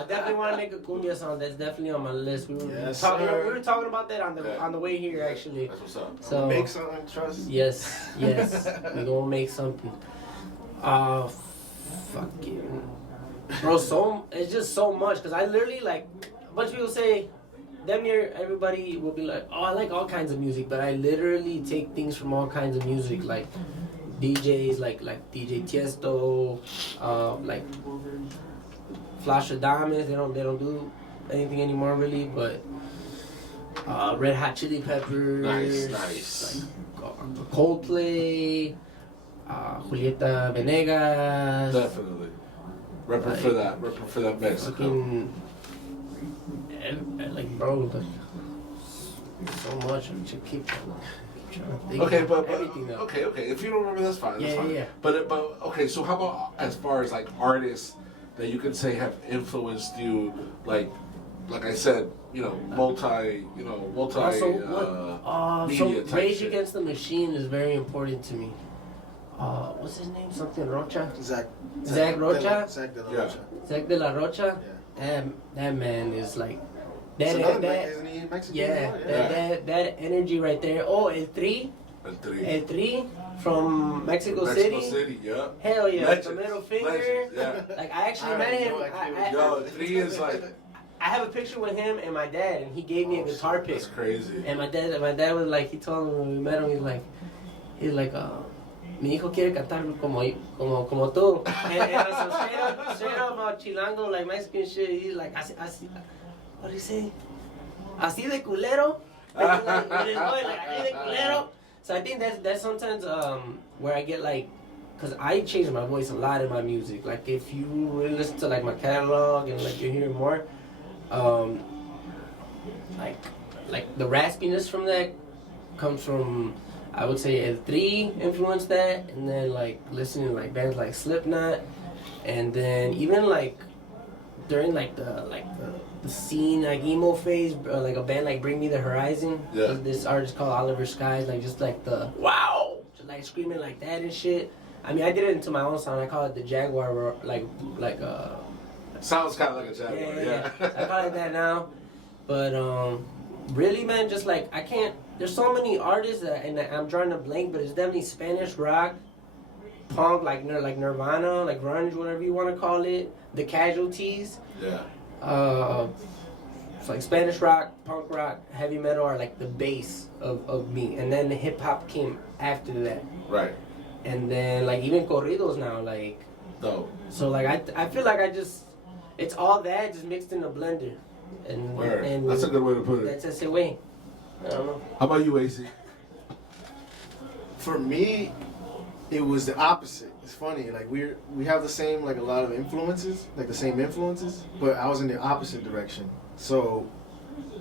I definitely want to make a cumbia song. That's definitely on my list. We were talking about that on the way here actually. That's what's up. So Make something, trust. yes, we gonna make something. Fucking bro, it's just so much because I literally like a bunch of people say, damn near everybody will be like, oh, I like all kinds of music, but I literally take things from all kinds of music, like DJs, like DJ Tiesto, like Flash Adames. They don't do anything anymore really, but Red Hot Chili Peppers, Nice. like Coldplay, Julieta Venegas. Definitely. Repping for that. Repping for that Mexico. Fucking, like bro, like so much. I should keep trying to think. Okay, of but everything though. okay. If you don't remember, that's fine. That's Yeah, fine. yeah. But okay. So how about as far as like artists that you can say have influenced you, like I said, multi So media type Rage shit. Against the Machine is very important to me. What's his name? Something Rocha. Zach Rocha? Zach De La Yeah. Rocha. Zach De La Rocha. Yeah. That man is like That's another man, that. isn't he Mexican? Yeah, that energy right there. Oh, El Tri from Mexico City. Yeah. Hell yeah, Legends. the middle finger. Legends, yeah. Like I actually I met had him. no idea. Yo, 3 is like. I have a picture with him and my dad, and he gave me a guitar pick. That's crazy. And my dad was like, he told me when we met him, he's like, mi hijo quiere cantar como tú. And so straight up Chilango, like Mexican shit. He's like, así, what do you say? Así de culero. Like, with his voice, like, así de culero. So I think that's sometimes where I get like, cause I change my voice a lot in my music. Like if you really listen to like my catalog and like you're hearing more, like the raspiness from that comes from, I would say El Tri influenced that, and then like listening to like bands like Slipknot, and then even like during like the scene like emo phase, like a band like Bring Me the Horizon. Yeah. This artist called Oliver Skies, like just like the wow, just like screaming like that and shit. I mean, I did it into my own sound. I call it the Jaguar, like Sounds kind of like a Jaguar. yeah. I call it that now. But really, man, just like I can't. There's so many artists and I'm drawing a blank, but it's definitely Spanish rock, punk, like Nirvana, like grunge, whatever you want to call it. The Casualties. Yeah. It's like Spanish rock, punk rock, heavy metal are like the base of me, and then the hip hop came after that. Right. and then like even corridos now, like. Dope. So like I feel like it's all that just mixed in a blender, and That's a good way to put it. That's ACEY. I don't know. How about you, AC? For me, it was the opposite. It's funny, like we have the same, like a lot of influences, like the same influences, but I was in the opposite direction. So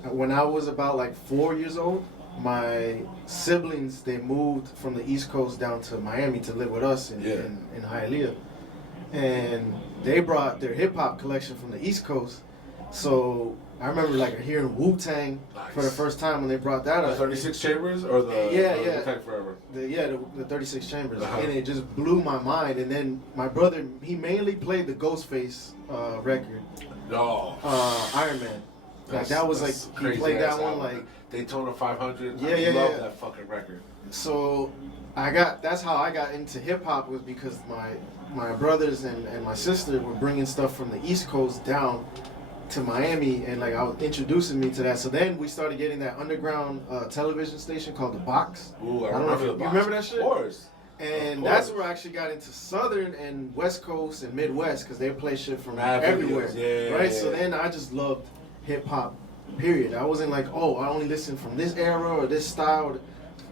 when I was about like 4 years old, my siblings, they moved from the East Coast down to Miami to live with us in Hialeah. And they brought their hip hop collection from the East Coast. So I remember like hearing Wu-Tang for the first time when they brought that up. The 36 Chambers or the Wu-Tang Forever? The 36 Chambers. Uh-huh. And it just blew my mind. And then my brother, he mainly played the Ghostface record. Iron Man. Like that was like, he played that one like Daytona 500. Yeah, I yeah, love yeah. that fucking record. So that's how I got into hip hop, was because my brothers and my sister were bringing stuff from the East Coast down to Miami, and like I was introducing me to that. So then we started getting that underground television station called The Box. Ooh, I don't know if you remember that shit? Of course. And that's where I actually got into Southern and West Coast and Midwest, because they play shit from everywhere. Right? So then I just loved hip hop, period. I wasn't like, oh, I only listen from this era or this style.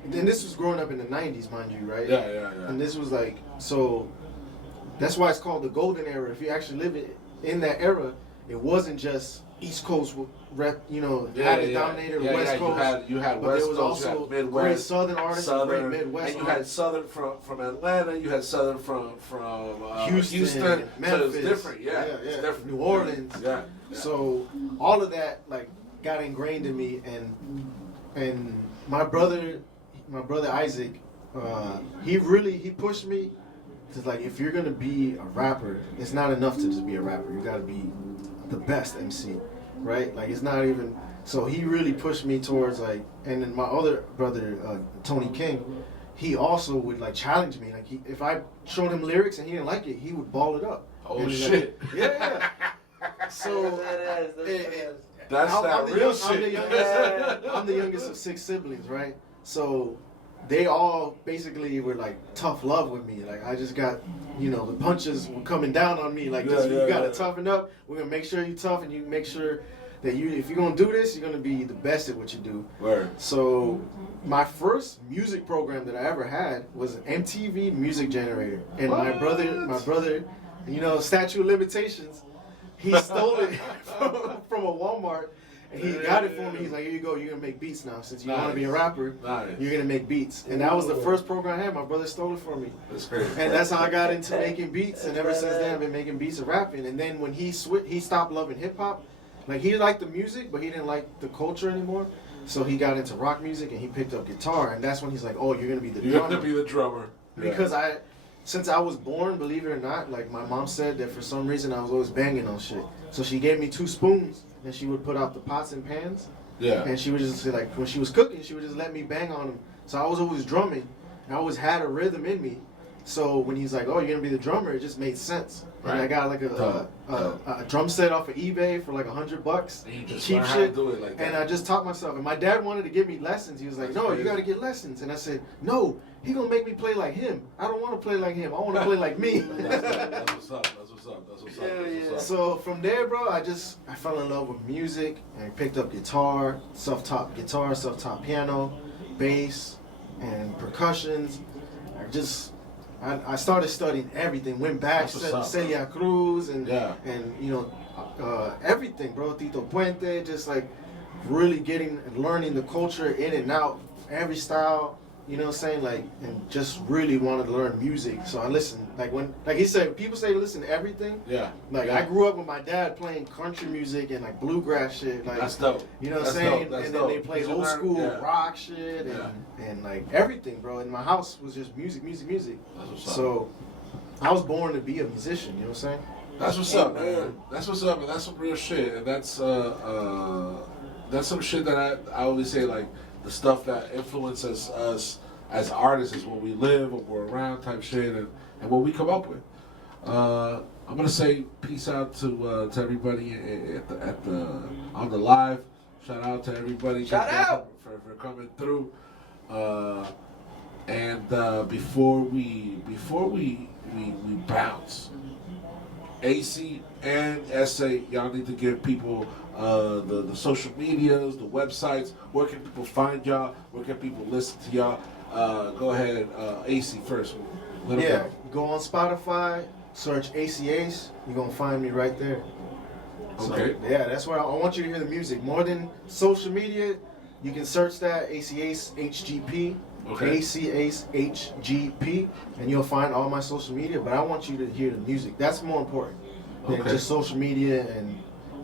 And this was growing up in the 90s, mind you, right? Yeah. And this was like, so that's why it's called the golden era. If you actually live in that era, it wasn't just East Coast rep, had it dominated, West Coast. You had but West there was Coast, also you had Midwest, great Southern artists, and great Midwest and you had artists. Southern from Atlanta. You had Southern from Houston, So Memphis. it was different, It's different. New Orleans. Yeah. So all of that like got ingrained in me, and my brother Isaac, he pushed me to like, if you're gonna be a rapper, it's not enough to just be a rapper. You gotta be the best MC, right? Like it's not even. So he really pushed me towards like, and then my other brother Tony King, he also would like challenge me. Like if I showed him lyrics and he didn't like it, he would ball it up. Oh shit! Like, yeah. So that's real shit. I'm the youngest of 6 siblings, right? So they all basically were like tough love with me. Like I just got, the punches were coming down on me. Like you gotta toughen up. We're gonna make sure you tough, and you make sure that if you're gonna do this, you're gonna be the best at what you do. Word. So my first music program that I ever had was an MTV Music Generator, and my brother, statute of limitations, he stole it from a Walmart. And he got it for me. He's like, here you go. You're going to make beats now. Since you want to be a rapper, you're going to make beats. And that was the first program I had. My brother stole it from me. That's crazy. And that's how I got into making beats. And ever since then, I've been making beats and rapping. And then when he stopped loving hip-hop. Like, he liked the music, but he didn't like the culture anymore. So he got into rock music, and he picked up guitar. And that's when he's like, oh, you're going to be the drummer. You're going to be the drummer. Because since I was born, believe it or not, like my mom said that for some reason I was always banging on shit. So she gave me 2 spoons, and she would put out the pots and pans. Yeah. And she would just say, like, when she was cooking, she would just let me bang on them. So I was always drumming, and I always had a rhythm in me. So when he's like, oh, you're going to be the drummer, it just made sense. Right. And I got like a drum set off of eBay for like $100. And you just cheap learn shit. how to do it like that. And I just taught myself. And my dad wanted to give me lessons. He was like, no, you got to get lessons. And I said, no, he going to make me play like him. I don't want to play like him. I want to play like me. That's what's up. So from there, bro, I fell in love with music and picked up guitar, self-taught piano, bass, and percussions. I started studying everything. Went back to Celia Cruz and everything, bro. Tito Puente, just like really learning the culture in and out, every style. You know what I'm saying? Like, and just really wanted to learn music. So I listened. Like he said, people say to listen to everything. Yeah. I grew up with my dad playing country music and like bluegrass shit. Like, that's dope. You know what I'm saying? And then they played old school rock shit and like everything, bro. And my house was just music. That's what's up. So I was born to be a musician. You know what I'm saying? That's what's up, man. That's what's up, and that's some real shit. And that's some shit that I always say, like, the stuff that influences us as artists is what we live, what we're around, type shit, and what we come up with. I'm gonna say peace out to everybody on the live. Shout out to everybody. Shout out for coming through. And before we bounce, ACEY and ESSSSE, y'all need to give people the social medias, the websites. Where can people find y'all? Where can people listen to y'all? Go ahead, ACEY first. Yeah, go on Spotify, search ACEY. You're gonna find me right there. So, Okay. yeah, that's where I want you to hear the music more than social media. You can search that ACEY HGP. Okay. ACEY HGP, and you'll find all my social media. But I want you to hear the music. That's more important than Okay. just social media, and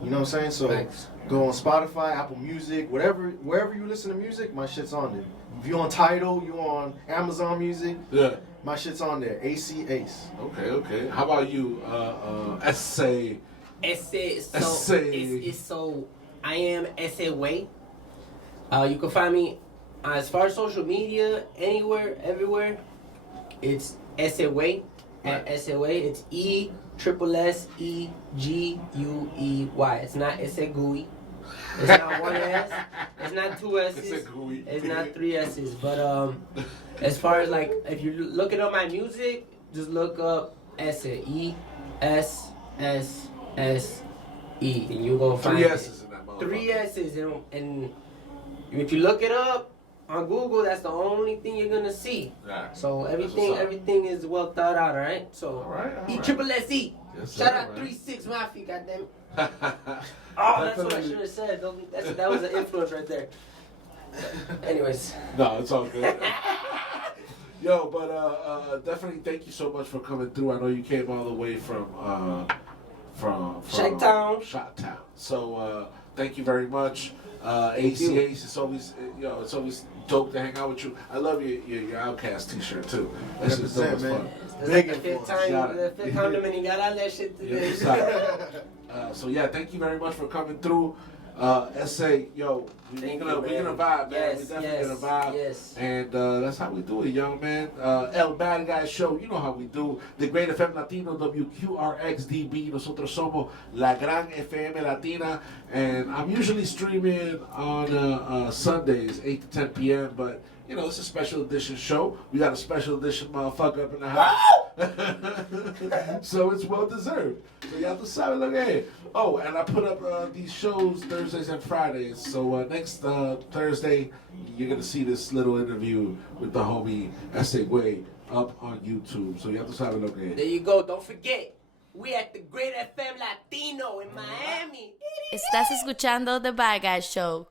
you know what I'm saying. So Thanks. go on Spotify, Apple Music, wherever you listen to music, my shit's on there. If you on Tidal, you on Amazon Music, Yeah. my shit's on there. ACEY. Okay. How about you, ESSSSE? So I am ESSSSE. You can find me as far as social media, anywhere, everywhere. It's ESSSSE. At ESSSSE, it's ESSSSEGUEY. It's not GUEY. It's not one S. It's not two S's. It's a GUEY. It's not three S's. But as far as like, if you're looking up my music, just look up ESSSSE, ESSSSE, and you're gonna find Three S's in that motherfucker. Three S's, and if you look it up on Google, that's the only thing you're gonna see. Yeah. So what's everything is well thought out, alright? So Alright. ESSSSE. Yes, Shout sir, out man. 3-6 Mafia, goddamn. Oh, Oh, that's what I should have said. That was an influence right there. Anyways. No, it's all good. Yo, but definitely thank you so much for coming through. I know you came all the way from Chi-Town. Chi-Town. So thank you very much. ACEY, it's always it's always dope to hang out with you. I love your Outcast T-shirt too. That shit's dope as fuck. It's Big like the influence. fifth Shout time, it. the fifth condiment, he got all that shit today. So yeah, thank you very much for coming through. ESSSSE, yo, we're gonna vibe, man. Yes, We're definitely yes, gonna vibe. yes. And that's how we do it, young man. El Bad Guy Show, you know how we do. The Great FM Latino, WQRXDB. Nosotros somos La Gran FM Latina. And I'm usually streaming on Sundays, 8 to 10 p.m. But, you know, it's a special edition show. We got a special edition motherfucker up in the house. So it's well deserved. So you have to sabe lo que es. Oh, and I put up these shows Thursdays and Fridays. So next Thursday, you're going to see this little interview with the homie ESSSSE up on YouTube. So you have to sabe lo que es. There you go. Don't forget, we at the Great FM Latino in Miami. Estás escuchando The Bad Guy Show.